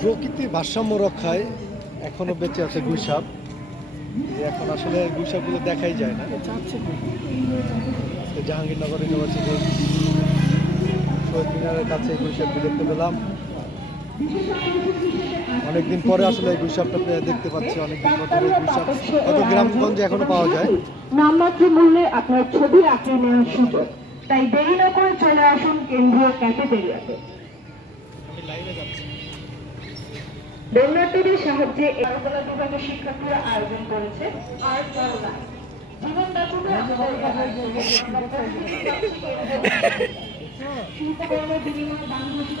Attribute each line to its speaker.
Speaker 1: প্রকৃতির ভারসাম্য রক্ষায় এখনও বেঁচে আছে গুইসাপ। এখন আসলে গুইসাপগুলো দেখাই যায় না। জাহাঙ্গীরনগর ইউনিভার্সিটির শহীদ মিনারের কাছে গুইসাপটি দেখতে পেলাম। অনেকদিন পরে আসলে এই গুইসাপটা দেখতে পাচ্ছি অনেকদিন পর গুইসাপ হয়তো গ্রামগঞ্জে এখনও পাওয়া যায়?
Speaker 2: নামমাত্র মূল্যে আপনার ছবি আঁকিয়ে নেওয়ার সুযোগ। তাই দেরি না করে চলে আসুন কেন্দ্রীয় ক্যাফেটেরিয়াতে। বন্যার্থীদের সাহায্যে চারুকলা বিভাগের শিক্ষার্থীরা আয়োজন করেছে আর্ট করোনা জীবন বিনিময়ে দান ঘোষিত